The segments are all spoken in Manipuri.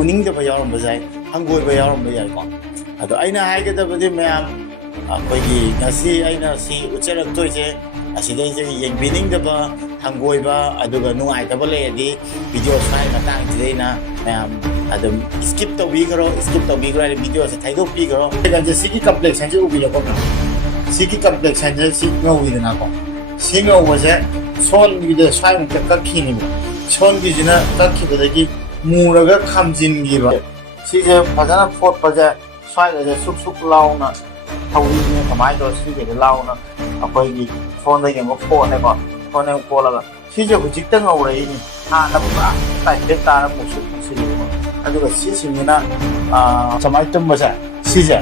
ꯎꯅꯤꯡꯗꯕ ꯌꯥꯎꯔꯝꯕ ꯌꯥꯏ ꯍꯪꯒꯣꯏꯕ ꯌꯥꯎꯔꯝꯕ ꯌꯥꯏꯀꯣ ꯑꯗꯣ ꯑꯩꯅ ꯍꯥꯏꯒꯗꯕꯗꯤ ꯃꯌꯥꯝ ꯑꯩꯈꯣꯏꯒꯤ ꯉꯁꯤ ꯑꯩꯅ ꯁꯤ ꯎꯠꯆꯔꯛꯇꯣꯏꯁꯦ ꯑꯁꯤꯗꯩꯁꯦ ꯌꯦꯡꯕꯤꯅꯤꯡꯗꯕ ꯍꯪꯒꯣꯏꯕ ꯑꯗꯨꯒ ꯅꯨꯡꯉꯥꯏꯇꯕ ꯂꯩꯔꯗꯤ ꯚꯤꯗꯤꯑꯣ ꯁ꯭ꯋꯥꯏ ꯃꯇꯥꯡꯁꯤꯗꯩꯅ ꯃꯌꯥꯝ ꯑꯗꯨꯝ ꯁ꯭ꯀꯤꯞ ꯇꯧꯕꯤꯈ꯭ꯔꯣ ꯍꯥꯏꯗꯤ ꯚꯤꯗꯤꯑꯣꯁꯦ ꯊꯩꯗꯣꯛꯄꯤꯈ꯭ꯔꯣ ꯁꯤꯒꯤ ꯀꯝꯄ꯭ꯂꯦꯛꯁꯟꯁꯦ ꯎꯕꯤꯔꯣꯀꯣ ꯁꯤꯒꯤ ꯀꯝꯄ꯭ꯂꯦꯛꯁꯟꯁꯦ ꯁꯤ ꯉꯧꯋꯤꯗꯅꯀꯣ ꯁꯤ ꯉꯧꯕꯁꯦ ꯁꯣꯟꯒꯤꯗ ꯁ꯭ꯋꯥꯏꯃꯨꯛꯇ ꯀꯛꯈꯤꯅꯦꯕ ꯁꯣꯟꯒꯤꯁꯤꯅ ꯀꯛꯈꯤꯕꯗꯒꯤ ꯃꯨꯔꯒ ꯈꯝꯖꯤꯟꯈꯤꯕ ꯁꯤꯁꯦ ꯐꯖꯅ ꯐꯣꯠꯄꯁꯦ ꯁ꯭ꯋꯥꯏꯗꯁꯦ ꯁꯨꯛ ꯁꯨꯛ ꯂꯥꯎꯅ ꯊꯧꯔꯤꯁꯤꯅ ꯀꯃꯥꯏꯅ ꯇꯧꯔ ꯁꯤꯒꯩꯗ ꯂꯥꯎꯅ ꯑꯩꯈꯣꯏꯒꯤ ꯐꯣꯟꯗꯒꯤ ꯑꯃꯨꯛ ꯐꯣꯠꯂꯦꯀꯣ ꯐꯣꯟꯗꯒꯤ ꯑꯃꯨꯛ ꯐꯣꯠꯂꯒ ꯁꯤꯁꯦ ꯍꯧꯖꯤꯛꯇ ꯉꯧꯔꯛꯏꯅꯤ ꯍꯥꯟꯅ ꯄꯨꯔꯥ ꯇꯥꯏꯐꯦꯠ ꯇꯥꯔ ꯃꯨꯁꯨꯛ ꯃꯨꯁꯤꯜꯂꯦꯕ ꯑꯗꯨꯒ ꯁꯤꯁꯤꯡꯁꯤꯅ ꯁꯨꯃꯥꯏꯅ ꯇꯨꯝꯕꯁꯦ ꯁꯤꯁꯦ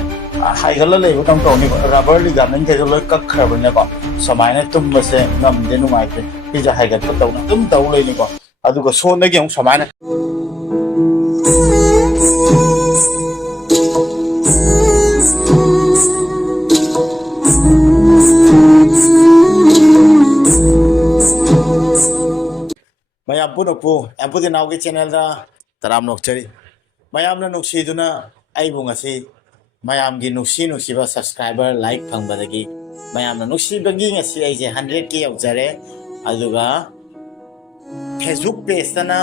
ꯍꯥꯏꯒꯠꯂ ꯂꯩꯕ ꯀꯝ ꯇꯧꯅꯤꯕ ꯔꯕꯔ ꯂꯤꯒꯥꯃꯦꯟꯈꯩꯗꯣ ꯂꯣꯏ ꯀꯛꯈ꯭ꯔꯕꯅꯤꯅꯀꯣ ꯁꯨꯃꯥꯏꯅ ꯇꯨꯝꯕꯁꯦ ꯉꯝꯗꯦ ꯅꯨꯡꯉꯥꯏꯇꯦ ꯁꯤꯁꯦ ꯍꯥꯏꯒꯠꯄ ꯇꯧꯅ ꯑꯗꯨꯝ ꯇꯧ ꯂꯩꯅꯤꯀꯣ ꯑꯗꯨꯒ ꯁꯣꯟꯗꯒꯤ ꯑꯃꯨꯛ ꯁꯨꯃꯥꯏꯅ ꯃꯌꯥꯝ ꯄꯨꯅꯄꯨ ꯑꯦꯝꯄꯨꯗꯤ ꯅꯥꯎꯒꯤ ꯆꯦꯅꯦꯜꯗ ꯇꯔꯥꯝ ꯅꯣꯛꯆꯔꯤ ꯃꯌꯥꯝꯅ ꯅꯨꯡꯁꯤꯗꯨꯅ ꯑꯩꯕꯨ ꯉꯁꯤ ꯃꯌꯥꯝꯒꯤ ꯅꯨꯡꯁꯤꯕ ꯁꯕꯁꯀ꯭ꯔꯥꯏꯕꯔ ꯂꯥꯏꯛ ꯐꯪꯕꯗꯒꯤ ꯃꯌꯥꯝꯅ ꯅꯨꯡꯁꯤꯕꯒꯤꯉꯁꯤ ꯑꯩꯁꯦ 100K ꯌꯧꯖꯔꯦ ꯑꯗꯨꯒ ꯐꯦꯁꯕꯨꯛ ꯄꯦꯖꯇꯅ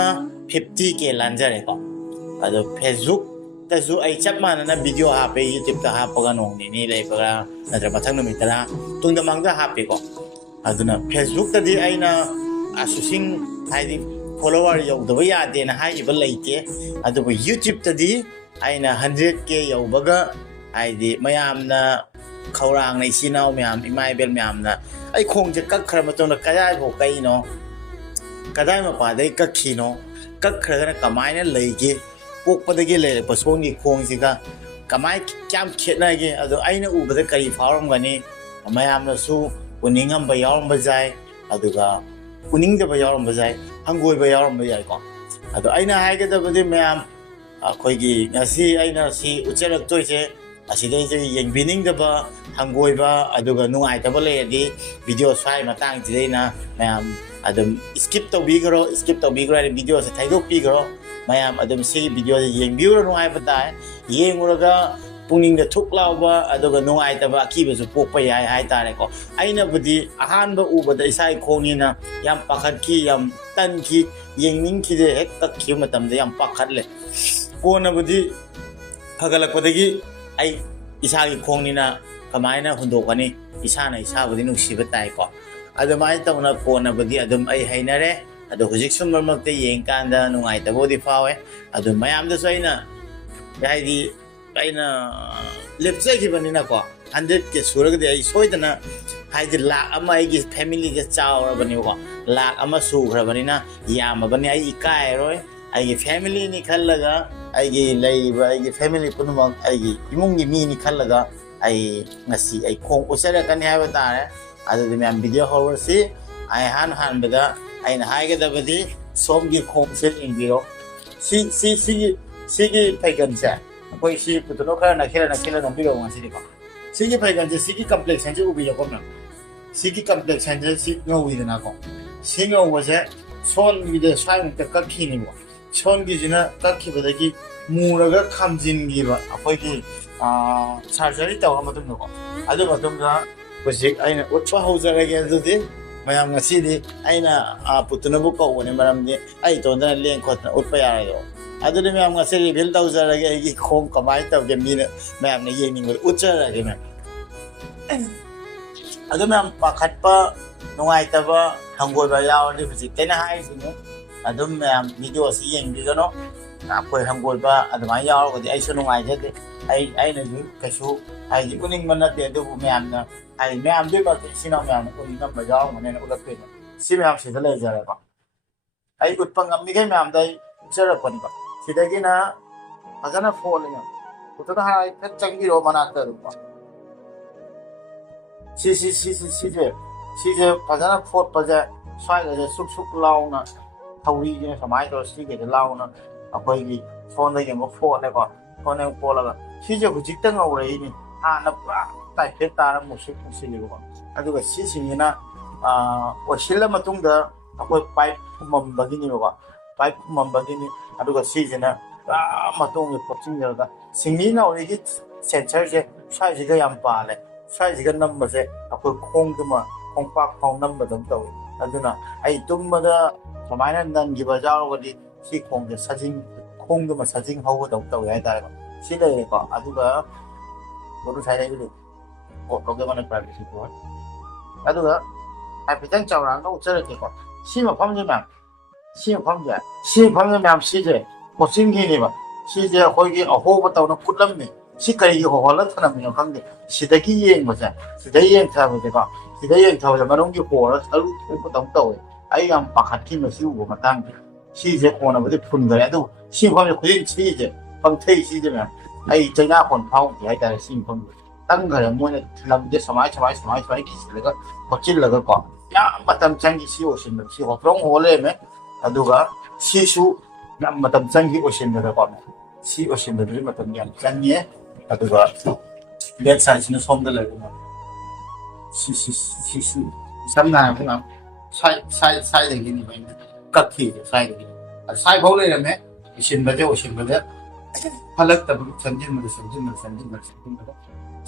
50K ꯂꯥꯟꯖꯔꯦꯀꯣ ꯑꯗꯣ ꯐꯦꯁꯕꯨꯛꯇꯁꯨ ꯑꯩ ꯆꯞ ꯃꯥꯟꯅꯅ ꯚꯤꯗꯤꯑꯣ ꯍꯥꯞꯄꯦ ꯌꯨꯇ꯭ꯌꯨꯕꯇ ꯍꯥꯞꯄꯒ ꯅꯣꯡ ꯅꯤꯅꯤ ꯂꯩꯕꯒ ꯅꯠꯇ꯭ꯔꯒ ꯃꯊꯪ ꯅꯨꯃꯤꯠ ꯇꯔꯥ ꯇꯨꯡꯗ ꯃꯥꯡꯗ ꯍꯥꯞꯄꯦꯀꯣ ꯑꯗꯨꯅ ꯐꯦꯁꯕꯨꯛꯇꯗꯤ ꯑꯩꯅ ꯑꯁꯨꯁꯤꯡ ꯍꯥꯏꯗꯤ ꯐꯣꯂꯣꯋꯔ ꯌꯧꯗꯕ ꯌꯥꯗꯦꯅ ꯍꯥꯏꯈꯤꯕ ꯂꯩꯇꯦ ꯑꯗꯨꯕꯨ ꯌꯨꯇ꯭ꯌꯨꯕꯇꯗꯤ ꯑꯩꯅ 100K ꯌꯧꯕꯒ ꯍꯥꯏꯗꯤ ꯃꯌꯥꯝꯅ ꯈꯧꯔꯥꯡꯅ ꯏꯆꯤꯟ ꯏꯅꯥꯎ ꯃꯌꯥꯝ ꯏꯃꯥ ꯏꯕꯦꯜ ꯃꯌꯥꯝꯅ ꯑꯩ ꯈꯣꯡꯁꯦ ꯀꯛꯈ꯭ꯔ ꯃꯇꯨꯡꯗ ꯀꯗꯥꯏꯐꯥꯎ ꯀꯛꯏꯅꯣ ꯀꯗꯥꯏ ꯃꯄꯥꯗꯩ ꯀꯛꯈꯤꯅꯣ ꯀꯛꯈ꯭ꯔꯒꯅ ꯀꯃꯥꯏꯅ ꯂꯩꯒꯦ ꯄꯣꯛꯄꯗꯒꯤ ꯂꯩꯔꯛꯄ ꯁꯣꯝꯒꯤ ꯈꯣꯡꯁꯤꯒ ꯀꯌꯥꯝ ꯈꯦꯠꯅꯒꯦ ꯑꯗꯣ ꯑꯩꯅ ꯎꯕꯗ ꯀꯔꯤ ꯐꯥꯎꯔꯝꯒꯅꯤ ꯃꯌꯥꯝꯅꯁꯨ ꯎꯅꯤꯡꯉꯝꯕ ꯌꯥꯎꯔꯝꯕ ꯌꯥꯏ ꯑꯗꯨꯒ ꯎꯅꯤꯡꯗꯕ ꯌꯥꯎꯔꯝꯕ ꯌꯥꯏ ꯍꯪꯒꯣꯏꯕ ꯌꯥꯎꯔꯝꯕ ꯌꯥꯏꯀꯣ ꯑꯗꯣ ꯑꯩꯅ ꯍꯥꯏꯒꯗꯕꯗꯤ ꯃꯌꯥꯝ ꯑꯩꯈꯣꯏꯒꯤ ꯉꯁꯤ ꯑꯩꯅ ꯁꯤ ꯎꯠꯆꯔꯛꯇꯣꯏꯁꯦ ꯑꯁꯤꯗꯩꯁꯦ ꯌꯦꯡꯕꯤꯅꯤꯡꯗꯕ ꯍꯪꯒꯣꯏꯕ ꯑꯗꯨꯒ ꯅꯨꯡꯉꯥꯏꯇꯕ ꯂꯩꯔꯗꯤ ꯚꯤꯗꯤꯑꯣ ꯁ꯭ꯋꯥꯏ ꯃꯇꯥꯡꯁꯤꯗꯩꯅ ꯃꯌꯥꯝ ꯑꯗꯨꯝ ꯁ꯭ꯀꯤꯞ ꯇꯧꯕꯤꯈ꯭ꯔꯣ ꯍꯥꯏꯗꯤ ꯚꯤꯗꯤꯑꯣꯁꯦ ꯊꯩꯗꯣꯛꯄꯤꯈ꯭ꯔꯣ ꯃꯌꯥꯝ ꯑꯗꯨꯝ ꯁꯤꯒꯤ ꯚꯤꯗꯤꯑꯣꯁꯦ ꯌꯦꯡꯕꯤꯔꯨꯔꯅꯨ ꯍꯥꯏꯕ ꯇꯥꯏ ꯌꯦꯡꯉꯨꯔꯒ ꯄꯨꯛꯅꯤꯡꯗ ꯊꯨꯛ ꯂꯥꯎꯕ ꯑꯗꯨꯒ ꯅꯨꯡꯉꯥꯏꯇꯕ ꯑꯀꯤꯕꯁꯨ ꯄꯣꯛꯄ ꯌꯥꯏ ꯍꯥꯏꯇꯥꯔꯦꯀꯣ ꯑꯩꯅꯕꯨꯗꯤ ꯑꯍꯥꯟꯕ ꯎꯕꯗ ꯏꯁꯥ ꯈꯣꯡꯅꯤꯅ ꯌꯥꯝ ꯄꯥꯈꯠꯈꯤ ꯌꯥꯝ ꯇꯟꯈꯤ ꯌꯦꯡꯅꯤꯡꯈꯤꯗꯦ ꯍꯦꯛ ꯀꯛꯈꯤꯕ ꯃꯇꯝꯗ ꯌꯥꯝ ꯄꯥꯈꯠꯂꯦ ꯀꯣꯟꯅꯕꯨꯗꯤ ꯐꯒꯠꯂꯛꯄꯗꯒꯤ ꯑꯩ ꯏꯁꯥꯒꯤ ꯈꯣꯡꯅꯤꯅ ꯀꯃꯥꯏꯅ ꯍꯨꯟꯗꯣꯛꯀꯅꯤ ꯏꯁꯥꯅ ꯏꯁꯥꯕꯨꯗꯤ ꯅꯨꯡꯁꯤꯕ ꯇꯥꯏꯀꯣ ꯑꯗꯨꯃꯥꯏꯅ ꯇꯧꯅ ꯀꯣꯟꯅꯕꯨꯗꯤ ꯑꯗꯨꯝ ꯑꯩ ꯍꯩꯅꯔꯦ ꯑꯗꯣ ꯍꯧꯖꯤꯛ ꯁꯨꯝ ꯃꯔꯛꯇ ꯌꯦꯡꯀꯥꯟꯗ ꯅꯨꯡꯉꯥꯏꯇꯕꯕꯨꯗꯤ ꯐꯥꯎꯋꯦ ꯑꯗꯣ ꯃꯌꯥꯝꯗꯁꯨ ꯑꯩꯅ ꯍꯥꯏꯗꯤ ꯑꯩꯅ ꯂꯦꯞꯆꯈꯤꯕꯅꯤꯅꯀꯣ 100K ꯁꯨꯔꯒꯗꯤ ꯑꯩ ꯁꯣꯏꯗꯅ ꯍꯥꯏꯗꯤ ꯂꯥꯛ ꯑꯃ ꯑꯩꯒꯤ ꯐꯦꯃꯤꯂꯤꯁꯦ ꯆꯥꯎꯔꯕꯅꯦꯕꯀꯣ ꯂꯥꯛ ꯑꯃ ꯁꯨꯈ꯭ꯔꯕꯅꯤꯅ ꯌꯥꯝꯃꯕꯅꯤ ꯑꯩ ꯏꯀꯥꯏꯔꯣꯏ ꯑꯩꯒꯤ ꯐꯦꯃꯤꯂꯤꯅꯤ ꯈꯜꯂꯒ ꯑꯩꯒꯤ ꯂꯩꯔꯤꯕ ꯑꯩꯒꯤ ꯐꯦꯃꯤꯂꯤ ꯄꯨꯝꯅꯃꯛ ꯑꯩꯒꯤ ꯏꯃꯨꯡꯒꯤ ꯃꯤꯅꯤ ꯈꯜꯂꯒ ꯑꯩ ꯉꯁꯤ ꯑꯩ ꯈꯣꯡ ꯎꯠꯆꯔꯛꯀꯅꯤ ꯍꯥꯏꯕ ꯇꯥꯔꯦ ꯑꯗꯨꯗꯤ ꯃꯌꯥꯝ ꯚꯤꯗꯤꯑꯣ ꯍꯧꯔꯁꯤ ꯑꯩ ꯍꯥꯟꯕꯗ ꯑꯩꯅ ꯍꯥꯏꯒꯗꯕꯗꯤ ꯁꯣꯝꯒꯤ ꯈꯣꯡꯁꯦ ꯌꯦꯡꯕꯤꯔꯣ ꯁꯤꯒꯤ ꯐꯩꯒꯟꯁꯦ ꯑꯩꯈꯣꯏ ꯁꯤ ꯄꯨꯇꯨꯅꯣ ꯈꯔ ꯅꯛꯁꯤꯜꯂ ꯅꯝꯕꯤꯔꯛꯑꯣ ꯉꯁꯤꯗꯤꯀꯣ ꯁꯤꯒꯤ ꯐꯩꯒꯟꯁꯦ ꯁꯤꯒꯤ ꯀꯝꯄ꯭ꯂꯦꯛꯁꯟꯁꯦ ꯎꯕꯤꯔꯣꯀꯣ ꯃꯌꯥꯝ ꯁꯤꯒꯤ ꯀꯝꯄ꯭ꯂꯦꯛꯁꯟꯁꯦ ꯁꯤ ꯉꯧꯋꯤꯗꯅꯀꯣ ꯁꯤ ꯉꯧꯕꯁꯦ ꯁꯣꯟꯒꯤꯗ ꯁ꯭ꯋꯥꯏꯃꯨꯛꯇ ꯀꯛꯈꯤꯅꯦꯕ ꯁꯣꯟꯒꯤꯁꯤꯅ ꯀꯛꯈꯤꯕꯗꯒꯤ ꯃꯨꯔꯒ ꯈꯝꯖꯤꯟꯈꯤꯕ ꯑꯩꯈꯣꯏꯒꯤ ꯁꯔꯖꯔꯤ ꯇꯧꯔ ꯃꯇꯨꯡꯗꯀꯣ ꯑꯗꯨ ꯃꯇꯨꯡꯗ ꯍꯧꯖꯤꯛ ꯑꯩꯅ ꯎꯠꯄ ꯍꯧꯖꯔꯒꯦ ꯑꯗꯨꯗꯤ ꯃꯌꯥꯝ ꯉꯁꯤꯗꯤ ꯑꯩꯅ ꯄꯨꯇꯨꯅꯕꯨ ꯀꯧꯕꯅꯤ ꯃꯔꯝꯗꯤ ꯑꯩ ꯏꯇꯣꯟꯗꯅ ꯂꯦꯡ ꯈꯣꯠꯇꯅ ꯎꯠꯄ ꯌꯥꯔꯣꯏꯗꯣ ꯑꯗꯨꯗꯤ ꯃꯌꯥꯝ ꯉꯁꯤ ꯔꯤꯚꯤꯜ ꯇꯧꯖꯔꯒꯦ ꯑꯩꯒꯤ ꯈꯣꯡ ꯀꯃꯥꯏꯅ ꯇꯧꯒꯦ ꯃꯌꯥꯝꯅ ꯌꯦꯡꯅꯤꯡꯕꯗ ꯎꯠꯆꯔꯒꯦ ꯃꯌꯥꯝ ꯑꯗꯨ ꯃꯌꯥꯝ ꯄꯥꯈꯠꯄ ꯅꯨꯡꯉꯥꯏꯇꯕ ꯍꯪꯒꯣꯏꯕ ꯌꯥꯎꯔꯗꯤ ꯍꯧꯖꯤꯛꯇꯩꯅ ꯍꯥꯏꯔꯤꯁꯤꯅꯤ ꯑꯗꯨꯝ ꯃꯌꯥꯝ ꯚꯤꯗꯤꯑꯣꯁꯤ ꯌꯦꯡꯕꯤꯒꯅꯣ ꯑꯩꯈꯣꯏ ꯍꯪꯒꯣꯏꯕ ꯑꯗꯨꯃꯥꯏꯅ ꯌꯥꯎꯔꯒꯗꯤ ꯑꯩꯁꯨ ꯅꯨꯡꯉꯥꯏꯖꯗꯦ ꯑꯩꯅꯁꯨ ꯀꯩꯁꯨ ꯍꯥꯏꯗꯤ ꯎꯅꯤꯡꯕ ꯅꯠꯇꯦ ꯑꯗꯨꯕꯨ ꯃꯌꯥꯝꯅ ꯍꯥꯏꯗꯤ ꯃꯌꯥꯝꯗꯨꯒꯤ ꯃꯔꯛꯇ ꯏꯆꯤꯟ ꯏꯅꯥꯎ ꯃꯌꯥꯝꯅ ꯎꯅꯤꯡꯉꯝꯕ ꯌꯥꯎꯔꯝꯒꯅꯦꯅ ꯎꯠꯂꯛꯇꯣꯏꯅꯦ ꯁꯤ ꯃꯌꯥꯝ ꯁꯤꯗ ꯂꯩꯖꯔꯦꯀꯣ ꯑꯩ ꯎꯠꯄ ꯉꯝꯃꯤꯈꯩ ꯃꯌꯥꯝꯗ ꯑꯩ ꯎꯠꯆꯔꯛꯄꯅꯤꯀꯣ ꯁꯤꯗꯒꯤꯅ ꯐꯖꯅ ꯐꯣꯠꯂꯤꯉ ꯐꯖꯅ ꯍꯥꯏꯐꯦꯠ ꯆꯪꯕꯤꯔꯣ ꯃꯅꯥꯛꯇ ꯑꯗꯨꯝꯀꯣ ꯁꯤꯁꯦ ꯐꯖꯅ ꯐꯣꯠꯄꯁꯦ ꯁ꯭ꯋꯥꯏꯗꯁꯦ ꯁꯨꯛ ꯂꯥꯎꯅ ꯊꯧꯔꯤꯁꯤꯅ ꯁꯨꯃꯥꯏꯅ ꯇꯧꯔ ꯁꯤꯒꯩꯗ ꯂꯥꯎꯅ ꯑꯩꯈꯣꯏꯒꯤ ꯐꯣꯟꯗꯒꯤ ꯑꯃꯨꯛ ꯐꯣꯠꯂꯦꯀꯣ ꯐꯣꯟꯗꯒꯤ ꯑꯃꯨꯛ ꯐꯣꯠꯂꯒ ꯁꯤꯁꯦ ꯍꯧꯖꯤꯛꯇ ꯉꯧꯔꯛꯏꯅꯤ ꯍꯥꯟꯅ ꯄꯨꯔꯥ ꯇꯥꯏꯐꯦꯠ ꯇꯥꯔ ꯃꯨꯁꯨꯛ ꯃꯨꯁꯤꯜꯂꯦꯕꯀꯣ ꯑꯗꯨꯒ ꯁꯤꯁꯤꯡꯁꯤꯅ ꯑꯣꯏꯁꯤꯜꯂ ꯃꯇꯨꯡꯗ ꯑꯩꯈꯣꯏ ꯄꯥꯏꯞ ꯐꯨꯝꯃꯝꯕꯒꯤꯅꯦꯕꯀꯣ ꯄꯥꯏꯞ ꯐꯨꯝꯃꯝꯕꯒꯤꯅꯤ ꯑꯗꯨꯒ ꯁꯤꯁꯤꯅ ꯃꯇꯣꯡꯁꯦ ꯄꯣꯞꯁꯤꯟꯖꯔꯒ ꯁꯤꯡꯂꯤ ꯅꯥꯎꯔꯤꯒꯤ ꯁꯦꯟꯁꯔꯁꯦ ꯁ꯭ꯋꯥꯏꯁꯤꯒ ꯌꯥꯝ ꯄꯥꯜꯂꯦ ꯁ꯭ꯋꯥꯏꯁꯤꯒ ꯅꯝꯕꯁꯦ ꯑꯩꯈꯣꯏ ꯈꯣꯡꯗꯨꯃ ꯈꯣꯡꯄꯥꯛ ꯐꯥꯎ ꯅꯝꯕꯗꯧ ꯇꯧꯏ ꯑꯗꯨꯅ ꯑꯩ ꯇꯨꯝꯕꯗ ꯁꯨꯃꯥꯏꯅ ꯅꯟꯈꯤꯕ ꯌꯥꯎꯔꯒꯗꯤ ꯁꯤ ꯈꯣꯡꯁꯦ ꯁꯥꯖꯤꯡ ꯈꯣꯡꯗꯨꯃ ꯁꯥꯖꯤꯡ ꯍꯧꯕꯗꯧ ꯇꯧꯏ ꯍꯥꯏꯇꯥꯔꯦꯀꯣ ꯁꯤ ꯂꯩꯔꯦꯀꯣ ꯑꯗꯨꯒ ꯒꯨꯔꯨ ꯁꯥꯏꯗꯒꯤꯗꯤ ꯂꯧꯒꯦ ꯃꯅ ꯄ꯭ꯔꯥꯏꯚꯦꯁꯤ ꯄꯣꯏꯟ ꯑꯗꯨꯒ ꯍꯥꯏꯐꯦꯠꯇꯪ ꯆꯥꯎꯔꯥꯛꯅ ꯎꯠꯆꯔꯛꯀꯦꯀꯣ ꯁꯤ ꯃꯐꯝꯁꯦ ꯃꯌꯥꯝ ꯁꯤ ꯃꯐꯝꯁꯦ ꯃꯌꯥꯝ ꯁꯤꯁꯦ ꯀꯣꯆꯤꯡꯒꯤꯅꯦꯕ ꯁꯤꯁꯦ ꯑꯩꯈꯣꯏꯒꯤ ꯑꯍꯣꯕ ꯇꯧꯅ ꯀꯨꯠꯂꯝꯃꯤ ꯁꯤ ꯀꯔꯤꯒꯤ ꯍꯣꯍꯜꯂ ꯊꯅꯝꯃꯤꯅꯣ ꯈꯪꯗꯦ ꯁꯤꯗꯒꯤ ꯌꯦꯡꯕꯁꯦ ꯁꯤꯗ ꯌꯦꯡꯊꯕꯁꯦꯀꯣ ꯁꯤꯗ ꯌꯦꯡꯊꯕꯁꯦ ꯃꯅꯨꯡꯒꯤ ꯍꯣꯔ ꯁꯔꯨ ꯊꯣꯛꯄꯗꯧ ꯇꯧꯋꯦ ꯑꯩ ꯌꯥꯝ ꯄꯥꯈꯠꯈꯤꯕ ꯁꯤ ꯎꯕ ꯃꯇꯥꯡꯗ ꯁꯤꯁꯦ ꯀꯣꯟꯅꯕꯗꯤ ꯐꯨꯟꯈꯔꯦ ꯑꯗꯨꯕꯨ ꯁꯤ ꯃꯐꯝꯁꯦ ꯈꯨꯗꯤꯡ ꯁꯤꯁꯦ ꯄꯪꯊꯩ ꯁꯤꯁꯦ ꯃꯌꯥꯝ ꯑꯩ ꯆꯩꯅꯥꯈꯣꯟ ꯐꯥꯎꯗꯦ ꯍꯥꯏꯇꯥꯔꯦ ꯁꯤ ꯃꯐꯝꯁꯦ ꯇꯪꯈꯔꯦ ꯃꯣꯏꯅ ꯂꯝꯁꯦ ꯁꯨꯃꯥꯏ ꯀꯤꯁꯤꯜꯂꯒ ꯍꯣꯠꯆꯤꯜꯂꯒ ꯀꯣ ꯌꯥꯝ ꯃꯇꯝ ꯆꯪꯈꯤ ꯁꯤ ꯑꯣꯏꯁꯤꯟꯕꯗ ꯁꯤ ꯍꯣꯠꯇ꯭ꯔꯣꯡ ꯍꯣ ꯂꯩꯔꯝꯃꯦ ꯑꯗꯨꯒ ꯁꯤꯁꯨ ꯌꯥꯝ ꯃꯇꯝ ꯆꯪꯈꯤ ꯑꯣꯏꯁꯤꯟꯕꯗꯀꯣ ꯁꯤ ꯑꯣꯏꯁꯤꯟꯕꯗꯨꯁꯨ ꯃꯇꯝ ꯌꯥꯝ ꯆꯪꯉꯦ ꯑꯗꯨꯒ ꯕꯦꯛ ꯁꯥꯏꯠꯁꯤꯅ ꯁꯣꯝꯗ ꯂꯩꯕ ꯁꯤ ꯁꯝꯅ ꯍꯥꯏꯔꯕꯗ ꯁꯥꯏꯗꯒꯤꯅꯦꯕ ꯑꯩꯅ ꯀꯛꯈꯤꯁꯦ ꯁꯥꯏꯗꯒꯤ ꯁꯥꯏ ꯐꯥꯎ ꯂꯩꯔꯝꯃꯦ ꯑꯣꯏꯁꯤꯟꯕꯗ ꯐꯠꯂꯛꯇꯕꯒꯤ ꯆꯪꯁꯤꯟꯕꯗ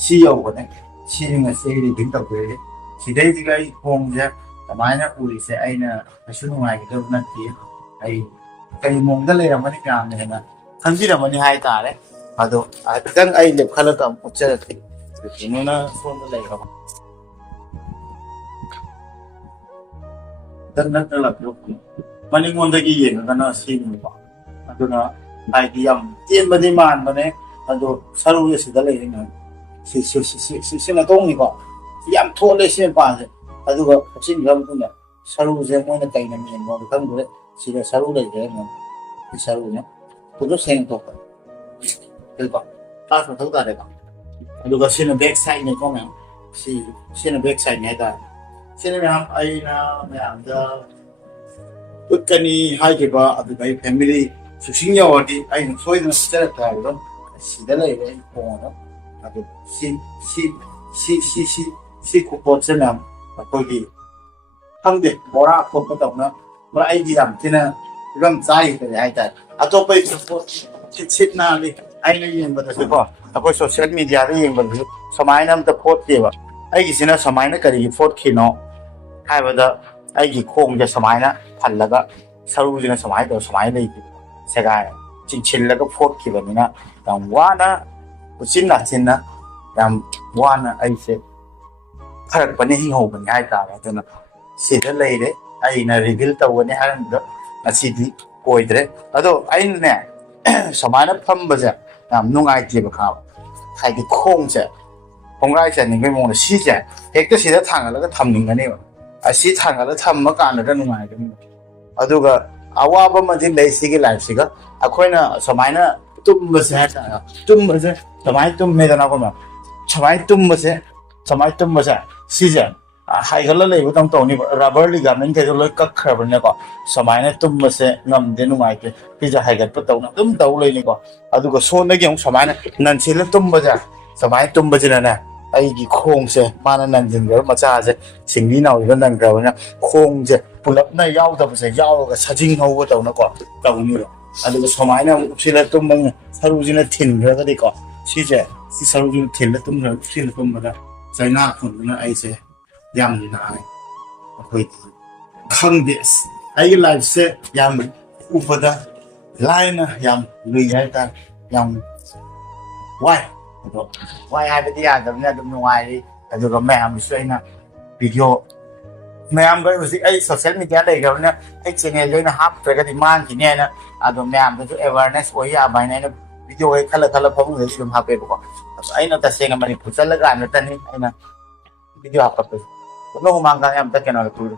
ꯁꯤ ꯌꯧꯕꯅꯦ ꯁꯤ ꯉꯁꯤ ꯔꯤꯗꯤꯡ ꯇꯧꯗꯣꯏꯁꯦ ꯁꯤꯗꯩꯁꯤꯒ ꯑꯩ ꯈꯣꯡꯁꯦ ꯀꯃꯥꯏꯅ ꯎꯔꯤꯁꯦ ꯑꯩꯅ ꯀꯩꯁꯨ ꯅꯨꯡꯉꯥꯏꯒꯗꯕ ꯅꯠꯇꯦ ꯑꯩ ꯀꯔꯤ ꯃꯑꯣꯡꯗ ꯂꯩꯔꯝꯃꯅꯤ ꯃꯌꯥꯝꯅ ꯍꯦꯟꯅ ꯈꯟꯕꯤꯔꯝꯃꯅꯤ ꯍꯥꯏꯇꯥꯔꯦ ꯑꯗꯣ ꯈꯤꯇꯪ ꯑꯩ ꯂꯦꯞꯈꯠꯂꯒ ꯑꯃꯨꯛ ꯎꯠꯆꯔꯛꯀꯦ ꯀꯩꯅꯣꯅ ꯁꯣꯝꯗ ꯂꯩꯈ꯭ꯔꯕ ꯃꯅꯤꯡꯉꯣꯟꯗꯒꯤ ꯌꯦꯡꯉꯒꯅ ꯁꯤꯅꯦꯕ ꯑꯗꯨꯅ ꯍꯥꯏꯗꯤ ꯌꯥꯝ ꯇꯦꯟꯕꯗꯤ ꯃꯥꯟꯕꯅꯦ ꯑꯗꯣ ꯁꯔꯨꯁꯦ ꯁꯤꯗ ꯂꯩꯔꯤꯅꯦ ꯁꯤ ꯅꯇꯣꯡꯅꯤꯀꯣ ꯁꯤ ꯌꯥꯝ ꯊꯣꯠꯂꯦ ꯁꯤ ꯃꯄꯥꯟꯁꯦ ꯑꯗꯨꯒ ꯍꯥꯞꯆꯤꯟꯈ꯭ꯔ ꯃꯇꯨꯡꯗ ꯁꯔꯨꯁꯦ ꯃꯣꯏꯅ ꯀꯩꯅ ꯃꯦꯟꯕꯣꯗ ꯈꯪꯗ꯭ꯔꯦ ꯁꯤꯗ ꯁꯔꯨ ꯂꯩꯖꯦ ꯁꯤ ꯁꯔꯨꯁꯦ ꯄꯨꯂꯞ ꯁꯦꯡꯗꯣꯛꯄ ꯀꯣ ꯀ꯭ꯂꯥꯁ ꯃꯊꯧ ꯇꯥꯔꯦꯀꯣ ꯑꯗꯨꯒ ꯁꯤꯅ ꯕꯦꯛ ꯁꯥꯏꯠꯅꯤꯀꯣ ꯃꯌꯥꯝ ꯁꯤꯅ ꯕꯦꯛ ꯁꯥꯏꯠꯅꯤ ꯍꯥꯏꯇꯥꯔꯦ ꯁꯤꯅ ꯃꯌꯥꯝ ꯑꯩꯅ ꯃꯌꯥꯝꯗ ꯎꯠꯀꯅꯤ ꯍꯥꯏꯈꯤꯕ ꯑꯗꯨꯒ ꯑꯩ ꯐꯦꯃꯤꯂꯤ ꯁꯨꯁꯤꯡ ꯌꯧꯔꯗꯤ ꯑꯩꯅ ꯁꯣꯏꯗꯅ ꯎꯠꯆꯔꯛꯀꯦ ꯍꯥꯏꯕꯗꯣ ꯁꯤꯗ ꯂꯩꯔꯦ ꯑꯩ ꯈꯣꯡꯗ ꯑꯗꯨ ꯁꯤ ꯈꯨꯄꯣꯠꯁꯦ ꯃꯌꯥꯝ ꯑꯩꯈꯣꯏꯒꯤ ꯈꯪꯗꯦ ꯕꯣꯔꯥ ꯈꯣꯠꯄ ꯇꯧꯅ ꯑꯩꯒꯤ ꯌꯥꯝ ꯊꯤꯅ ꯐꯤꯕꯝ ꯆꯥꯈꯤꯗ꯭ꯔꯦ ꯍꯥꯏꯇꯥꯔꯦ ꯑꯇꯣꯞꯄ ꯁꯤꯠ ꯅꯥꯜꯂꯤ ꯑꯩꯅ ꯌꯦꯡꯕꯗꯁꯨꯀꯣ ꯑꯩꯈꯣꯏ ꯁꯣꯁꯤꯌꯦꯜ ꯃꯤꯗꯤꯌꯥꯗ ꯌꯦꯡꯕꯗꯁꯨ ꯁꯨꯃꯥꯏꯅ ꯑꯝꯇ ꯐꯣꯠꯇꯦꯕ ꯑꯩꯒꯤꯁꯤꯅ ꯁꯨꯃꯥꯏꯅ ꯀꯔꯤꯒꯤ ꯐꯣꯠꯈꯤꯅꯣ ꯍꯥꯏꯕꯗ ꯑꯩꯒꯤ ꯈꯣꯡꯁꯦ ꯁꯨꯃꯥꯏꯅ ꯐꯜꯂꯒ ꯁꯔꯨꯁꯤꯅ ꯁꯨꯃꯥꯏꯅ ꯇꯧꯔ ꯁꯨꯃꯥꯏꯅ ꯂꯩꯈꯤꯕ ꯁꯦꯒꯥꯏ ꯆꯤꯡꯁꯤꯜꯂꯒ ꯐꯣꯠꯈꯤꯕꯅꯤꯅ ꯌꯥꯝ ꯋꯥꯅ ꯎꯆꯤꯟ ꯅꯥꯆꯤꯟꯅ ꯌꯥꯝ ꯋꯥꯅ ꯑꯩꯁꯦ ꯐꯔꯛꯄꯅꯤ ꯍꯤꯡꯍꯧꯕꯅꯤ ꯍꯥꯏꯇꯥꯔꯦ ꯑꯗꯨꯅ ꯁꯤꯗ ꯂꯩꯔꯦ ꯑꯩꯅ ꯔꯤꯚꯤꯜ ꯇꯧꯒꯅꯤ ꯍꯥꯏꯔꯝꯕꯗ ꯉꯁꯤꯗꯤ ꯑꯣꯏꯗ꯭ꯔꯦ ꯑꯗꯣ ꯑꯩꯅꯅꯦ ꯁꯨꯃꯥꯏꯅ ꯐꯝꯕꯁꯦ ꯌꯥꯝ ꯅꯨꯡꯉꯥꯏꯇꯦꯕ ꯈꯪꯕ ꯍꯥꯏꯗꯤ ꯈꯣꯡꯁꯦ ꯈꯣꯡꯒ꯭ꯔꯥꯏ ꯆꯟꯅꯤꯡꯕꯩ ꯃꯑꯣꯡꯗ ꯁꯤꯁꯦ ꯍꯦꯛꯇ ꯁꯤꯗ ꯊꯥꯡꯒꯠꯂꯒ ꯊꯝꯅꯤꯡꯒꯅꯦꯕ ꯑꯁꯤ ꯊꯥꯡꯒꯠꯂ ꯊꯝꯃ ꯀꯥꯟꯗꯒ ꯅꯨꯡꯉꯥꯏꯒꯅꯤ ꯑꯗꯨꯒ ꯑꯋꯥꯕ ꯑꯃꯗꯤ ꯂꯩ ꯁꯤꯒꯤ ꯂꯥꯏꯐꯁꯤꯒ ꯑꯩꯈꯣꯏꯅ ꯁꯨꯃꯥꯏꯅ ꯇꯨꯝꯕꯁꯦ ꯍꯥꯏꯇꯥꯔꯦ ꯇꯨꯝꯕꯁꯦ ꯁꯨꯃꯥꯏꯅ ꯇꯨꯝꯃꯦꯗꯅꯀꯣ ꯁꯨꯃꯥꯏꯅ ꯇꯨꯝꯕꯁꯦ ꯁꯤꯁꯦ ꯍꯥꯏꯒꯠꯂ ꯂꯩꯕꯗꯧ ꯇꯧꯅꯤꯕ ꯔꯕꯔ ꯂꯤꯒꯥꯃꯦꯟ ꯀꯩꯗꯣ ꯂꯣꯏ ꯀꯛꯈ꯭ꯔꯕꯅꯤꯅꯀꯣ ꯁꯨꯃꯥꯏꯅ ꯇꯨꯝꯕꯁꯦ ꯉꯝꯗꯦ ꯅꯨꯡꯉꯥꯏꯇꯦ ꯁꯤꯁꯦ ꯍꯥꯏꯒꯠꯄ ꯇꯧꯅ ꯑꯗꯨꯝ ꯇꯧ ꯂꯩꯅꯤꯀꯣ ꯑꯗꯨꯒ ꯁꯣꯟꯗꯒꯤ ꯑꯃꯨꯛ ꯁꯨꯃꯥꯏꯅ ꯅꯟꯁꯤꯜꯂ ꯇꯨꯝꯕꯁꯦ ꯁꯨꯃꯥꯏꯅ ꯇꯨꯝꯕꯁꯤꯅꯅꯦ ꯑꯩꯒꯤ ꯈꯣꯡꯁꯦ ꯃꯥꯅ ꯅꯟꯁꯤꯟꯈ꯭ꯔꯕ ꯃꯆꯥꯁꯦ ꯁꯤꯡꯂꯤ ꯅꯥꯎꯔꯤꯕ ꯅꯟꯈ꯭ꯔꯕꯅꯤꯅ ꯈꯣꯡꯁꯦ ꯄꯨꯂꯞꯅ ꯌꯥꯎꯗꯕꯁꯦ ꯌꯥꯎꯔꯒ ꯁꯥꯖꯤꯡ ꯍꯧꯕ ꯇꯧꯅꯀꯣ ꯇꯧꯅꯤꯕ ꯑꯗꯨꯒ ꯁꯨꯃꯥꯏꯅ ꯑꯃꯨꯛ ꯎꯞꯁꯤꯜꯂ ꯇꯨꯝꯕ ꯁꯔꯨꯁꯤꯅ ꯊꯤꯟꯈ꯭ꯔꯒꯗꯤꯀꯣ ꯁꯤꯁꯦ ꯁꯤ ꯁꯔꯨꯁꯤꯅ ꯊꯤꯜꯂ ꯇꯨꯝꯈ꯭ꯔꯒ ꯎꯞꯁꯤꯜꯂ ꯇꯨꯝꯕꯗ ꯆꯩꯅꯥ ꯈꯨꯟꯗꯨꯅ ꯑꯩꯁꯦ ꯌꯥꯝ ꯅꯥꯏ ꯑꯩꯈꯣꯏꯗꯤ ꯈꯪꯗꯦ ꯑꯁ ꯑꯩꯒꯤ ꯂꯥꯏꯐꯁꯦ ꯌꯥꯝ ꯎꯕꯗ ꯂꯥꯏꯅ ꯌꯥꯝ ꯂꯨꯏ ꯍꯥꯏꯇꯥꯔꯦ ꯌꯥꯝ ꯋꯥꯏ ꯑꯗꯣ ꯋꯥꯏ ꯍꯥꯏꯕꯗꯤ ꯌꯥꯗꯕꯅꯤꯅ ꯑꯗꯨꯝ ꯅꯨꯡꯉꯥꯏꯔꯤ ꯑꯗꯨꯒ ꯃꯌꯥꯝꯗꯨꯁꯨ ꯑꯩꯅ ꯚꯤꯗꯤꯑꯣ ꯃꯌꯥꯝꯒ ꯍꯧꯖꯤꯛ ꯑꯩ ꯁꯣꯁꯤꯌꯦꯜ ꯃꯤꯗꯤꯌꯥ ꯂꯩꯈ꯭ꯔꯕꯅꯤꯅ ꯑꯩ ꯆꯦꯅꯦꯜꯗ ꯑꯩꯅ ꯍꯥꯞꯇ꯭ꯔꯒꯗꯤ ꯃꯥꯡꯈꯤꯅꯤ ꯍꯥꯏꯅ ꯑꯗꯣ ꯃꯌꯥꯝꯗꯁꯨ ꯑꯦꯋꯥꯔꯅꯦꯁ ꯑꯣꯏ ꯌꯥꯕ ꯍꯥꯏꯅ ꯑꯩꯅ ꯚꯤꯗꯤꯑꯣ ꯍꯦꯛ ꯈꯜꯂ ꯐꯃꯨꯡꯗꯁꯨ ꯑꯗꯨꯝ ꯍꯥꯞꯄꯦꯕꯀꯣ ꯑꯗꯣ ꯑꯩꯅ ꯇꯁꯦꯡꯅ ꯃꯅꯤꯄꯨꯔ ꯆꯠꯂꯀꯥꯟꯗꯇꯅꯤ ꯑꯩꯅ ꯚꯤꯗꯤꯑꯣ ꯍꯥꯞꯄꯛꯄꯁꯦ ꯀꯩꯅꯣ ꯍꯨꯃꯥꯡ ꯌꯥꯝ ꯇꯛꯀꯦꯅ ꯇꯨꯔꯦ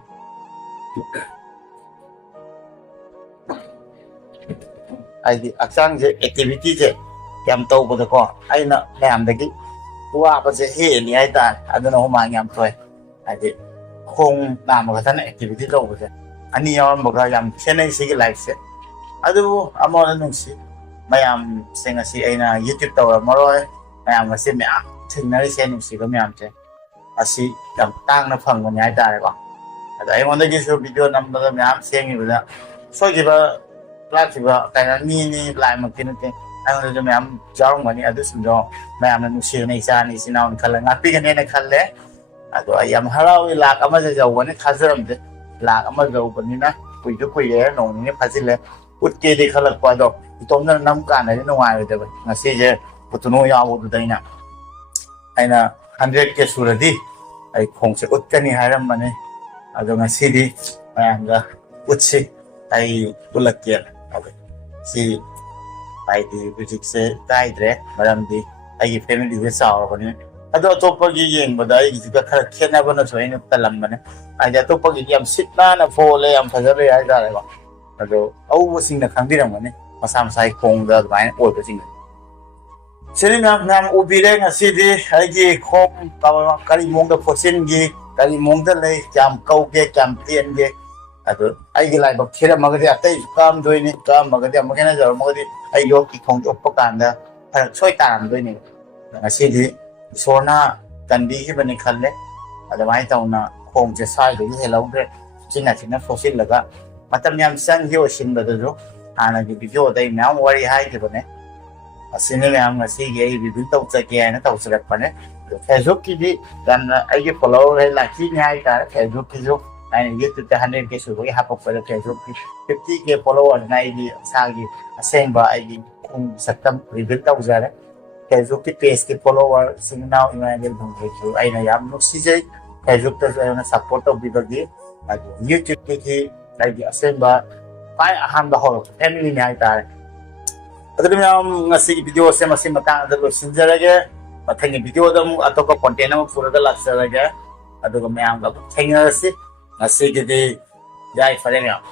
ꯍꯥꯏꯗꯤ ꯍꯛꯆꯥꯡꯁꯦ ꯑꯦꯛꯇꯤꯚꯤꯇꯤꯁꯦ ꯌꯥꯝ ꯇꯧꯕꯗꯀꯣ ꯑꯩꯅ ꯃꯌꯥꯝꯗꯒꯤ ꯋꯥꯕꯁꯦ ꯍꯦꯜꯂꯤ ꯍꯥꯏꯇꯥꯔꯦ ꯑꯗꯨꯅ ꯍꯨꯃꯥꯡ ꯌꯥꯝ ꯊꯣꯛꯑꯦ ꯍꯥꯏꯗꯤ ꯈꯣꯡ ꯅꯥꯝꯃ ꯈꯛꯇꯅ ꯑꯦꯛꯇꯤꯚꯤꯇꯤ ꯇꯧꯕꯁꯦ ꯑꯅꯤ ꯌꯥꯎꯔꯝꯕꯒ ꯌꯥꯝ ꯈꯦꯠꯅꯩ ꯁꯤꯒꯤ ꯂꯥꯏꯐꯁꯦ ꯑꯗꯨꯕꯨ ꯑꯃꯗ ꯅꯨꯡꯁꯤ ꯃꯌꯥꯝꯁꯤꯡ ꯑꯁꯤ ꯑꯩꯅ ꯌꯨꯇ꯭ꯌꯨꯕ ꯇꯧꯔꯝꯃꯔꯣꯏ ꯃꯌꯥꯝ ꯑꯁꯤ ꯃꯌꯥꯝ ꯊꯦꯡꯅꯔꯤꯁꯦ ꯅꯨꯡꯁꯤꯕ ꯃꯌꯥꯝꯁꯦ ꯑꯁꯤ ꯌꯥꯝ ꯇꯥꯡꯅ ꯐꯪꯕꯅꯤ ꯍꯥꯏꯇꯥꯔꯦꯀꯣ ꯑꯗꯣ ꯑꯩꯉꯣꯟꯗꯒꯤꯁꯨ ꯚꯤꯗꯤꯑꯣ ꯅꯝꯕꯗ ꯃꯌꯥꯝ ꯁꯦꯝꯈꯤꯕꯗ ꯁꯣꯏꯈꯤꯕ ꯂꯥꯛꯈꯤꯕ ꯀꯩꯅꯣ ꯃꯤꯅꯤ ꯂꯥꯏꯃꯛꯇꯤ ꯅꯠꯇꯦ ꯑꯩꯉꯣꯟꯗꯁꯨ ꯃꯌꯥꯝ ꯌꯥꯎꯔꯝꯒꯅꯤ ꯑꯗꯨꯁꯤꯡꯗꯣ ꯃꯌꯥꯝꯅ ꯅꯨꯡꯁꯤꯕꯅ ꯏꯆꯥꯅꯤ ꯏꯆꯤꯟ ꯏꯅꯥꯎꯅꯤ ꯈꯜꯂ ꯉꯥꯛꯄꯤꯒꯅꯦꯅ ꯈꯜꯂꯦ ꯑꯗꯣ ꯑꯩ ꯌꯥꯝ ꯍꯔꯥꯎꯏ ꯂꯥꯛ ꯑꯃꯗ ꯌꯧꯒꯅꯤ ꯊꯥꯖꯔꯝꯗꯦ ꯂꯥꯛ ꯑꯃ ꯌꯧꯕꯅꯤꯅ ꯀꯨꯏꯁꯨ ꯀꯨꯏꯔꯦ ꯅꯣꯡ ꯅꯤꯅꯤ ꯐꯥꯖꯤꯜꯂꯦ ꯎꯠꯀꯦꯗꯤ ꯈꯜꯂꯛꯄ ꯑꯗꯣ ꯏꯇꯣꯝꯗꯅ ꯅꯝ ꯀꯥꯟꯗꯗꯤ ꯅꯨꯡꯉꯥꯏꯔꯣꯏꯗꯕ ꯉꯁꯤꯁꯦ ꯄꯨꯇꯨꯅꯨ ꯌꯥꯎꯕꯗꯨꯗ ꯑꯩꯅ 100K ꯁꯨꯔꯗꯤ ꯑꯩ ꯈꯣꯡꯁꯦ ꯎꯠꯀꯅꯤ ꯍꯥꯏꯔꯝꯕꯅꯤ ꯑꯗꯣ ꯉꯁꯤꯗꯤ ꯃꯌꯥꯝꯒ ꯎꯠꯁꯤ ꯑꯩ ꯎꯠꯂꯛꯀꯦ ꯁꯤ ꯍꯥꯏꯗꯤ ꯍꯧꯖꯤꯛꯁꯦ ꯀꯥꯏꯗ꯭ꯔꯦ ꯃꯔꯝꯗꯤ ꯑꯩꯒꯤ ꯐꯦꯃꯤꯂꯤꯁꯦ ꯆꯥꯎꯔꯕꯅꯤ ꯑꯗꯣ ꯑꯇꯣꯞꯄꯒꯤ ꯌꯦꯡꯕꯗ ꯑꯩꯒꯤꯁꯤꯒ ꯈꯔ ꯈꯦꯠꯅꯕꯅꯁꯨ ꯑꯩꯅ ꯇꯜꯂꯝꯕꯅꯦ ꯍꯥꯏꯗꯤ ꯑꯇꯣꯞꯄꯒꯤꯗꯤ ꯌꯥꯝ ꯁꯤꯠ ꯅꯥꯟꯅ ꯐꯣꯜꯂꯦ ꯌꯥꯝ ꯐꯖꯔꯦ ꯍꯥꯏꯇꯥꯔꯦꯀꯣ ꯑꯗꯣ ꯑꯎꯕꯁꯤꯡꯅ ꯈꯪꯕꯤꯔꯝꯒꯅꯤ ꯃꯁꯥ ꯃꯁꯥꯒꯤ ꯈꯣꯡꯗ ꯑꯗꯨꯃꯥꯏꯅ ꯑꯣꯏꯕꯁꯤꯡꯅ ꯁꯤꯅꯤ ꯃꯌꯥꯝ ꯎꯕꯤꯔꯦ ꯉꯁꯤꯗꯤ ꯑꯩꯒꯤ ꯈꯣꯡ ꯀꯔꯤ ꯃꯑꯣꯡꯗ ꯐꯣꯠꯆꯤꯟꯈꯤ ꯀꯔꯤ ꯃꯑꯣꯡꯗ ꯂꯩ ꯀꯌꯥꯝ ꯀꯧꯒꯦ ꯀꯌꯥꯝ ꯇꯦꯟꯒꯦ ꯑꯗꯣ ꯑꯩꯒꯤ ꯂꯥꯏꯕꯛ ꯊꯤꯔꯝꯃꯒꯗꯤ ꯑꯇꯩꯁꯨ ꯀꯥꯝꯗꯣꯏꯅꯤ ꯀꯥꯝꯃꯒꯗꯤ ꯑꯃꯨꯛ ꯍꯦꯟꯅ ꯖꯧꯔꯝꯃꯒꯗꯤ ꯑꯩ ꯌꯣꯠꯀꯤ ꯈꯣꯡ ꯆꯣꯞꯄ ꯀꯥꯟꯗ ꯐꯔꯛ ꯁꯣꯏ ꯇꯥꯔꯝꯗꯣꯏꯅꯦ ꯉꯁꯤꯗꯤ ꯏꯁꯣꯔꯅ ꯀꯟꯕꯤꯈꯤꯕꯅꯤ ꯈꯜꯂꯦ ꯑꯗꯨꯃꯥꯏꯅ ꯇꯧꯅ ꯈꯣꯡꯁꯦ ꯁ꯭ꯋꯥꯏꯗꯒꯤ ꯍꯦꯜꯍꯧꯗ꯭ꯔꯦ ꯆꯤꯟꯅ ꯐꯣꯠꯆꯤꯜꯂꯒ ꯃꯇꯝ ꯌꯥꯝ ꯆꯪꯈꯤ ꯑꯣꯏꯁꯤꯟꯕꯗꯁꯨ ꯍꯥꯟꯅꯒꯤ ꯚꯤꯗꯤꯑꯣꯗ ꯑꯩ ꯃꯌꯥꯝ ꯋꯥꯔꯤ ꯍꯥꯏꯈꯤꯕꯅꯦ ꯑꯁꯤꯅ ꯃꯌꯥꯝ ꯉꯁꯤꯒꯤ ꯑꯩ ꯔꯤꯚꯤꯜ ꯇꯧꯖꯒꯦ ꯍꯥꯏꯅ ꯇꯧꯖꯔꯛꯄꯅꯦ ꯐꯦꯁꯕꯨꯛꯀꯤꯗꯤ ꯌꯥꯝꯅ ꯑꯩꯒꯤ ꯐꯣꯂꯣꯋꯔ ꯂꯥꯛꯈꯤꯅꯤ ꯍꯥꯏꯇꯥꯔꯦ ꯐꯦꯁꯕꯨꯛꯀꯤꯁꯨ ꯑꯩꯅ ꯌꯨꯇ꯭ꯌꯨꯕꯇ 100K ꯁꯨꯕꯒꯤ ꯍꯥꯄꯛꯄꯗ ꯐꯦꯁꯕꯨꯛꯀꯤ 50K ꯐꯣꯂꯣꯋꯔꯅ ꯑꯩꯒꯤ ꯏꯁꯥꯒꯤ ꯑꯁꯦꯡꯕ ꯑꯩꯒꯤ ꯁꯛꯇꯝ ꯔꯤꯚꯤꯜ ꯇꯧꯖꯔꯦ ꯐꯦꯁꯕꯨꯛꯀꯤ ꯄꯦꯖꯀꯤ ꯐꯣꯂꯣꯋꯔ ꯏꯆꯤꯟ ꯏꯅꯥꯎ ꯏꯃꯥꯟꯅꯕ ꯐꯪꯕꯁꯨ ꯑꯩꯅ ꯌꯥꯝ ꯅꯨꯡꯁꯤꯖꯩ ꯐꯦꯁꯕꯨꯛꯇꯁꯨ ꯑꯩꯉꯣꯟꯗ ꯁꯞꯄꯣꯔꯠ ꯇꯧꯕꯤꯕꯒꯤ ꯑꯗꯨ ꯌꯨꯇ꯭ꯌꯨꯕꯇꯒꯤ ꯑꯩꯒꯤ ꯑꯁꯦꯡꯕ ꯈ꯭ꯋꯥꯏ ꯑꯍꯥꯟꯕ ꯍꯧꯔꯛꯄ ꯐꯦꯃꯤꯂꯤꯅꯤ ꯍꯥꯏꯇꯥꯔꯦ ꯑꯗꯨꯅ ꯃꯌꯥꯝ ꯉꯁꯤꯒꯤ ꯚꯤꯗꯤꯑꯣꯁꯦ ꯃꯁꯤ ꯃꯇꯥꯡꯗ ꯂꯣꯏꯁꯤꯟꯖꯔꯒꯦ ꯃꯊꯪꯒꯤ ꯚꯤꯗꯤꯑꯣꯗ ꯑꯃꯨꯛ ꯑꯇꯣꯞꯄ ꯀꯣꯟꯇꯦꯟ ꯑꯃ ꯄꯨꯔꯒ ꯂꯥꯛꯆꯔꯒꯦ ꯑꯗꯨꯒ ꯃꯌꯥꯝꯒ ꯑꯃꯨꯛ ꯊꯦꯡꯅꯔꯁꯤ ꯉꯁꯤꯒꯤꯗꯤ ꯌꯥꯏꯐꯔꯦ ꯃꯌꯥꯝ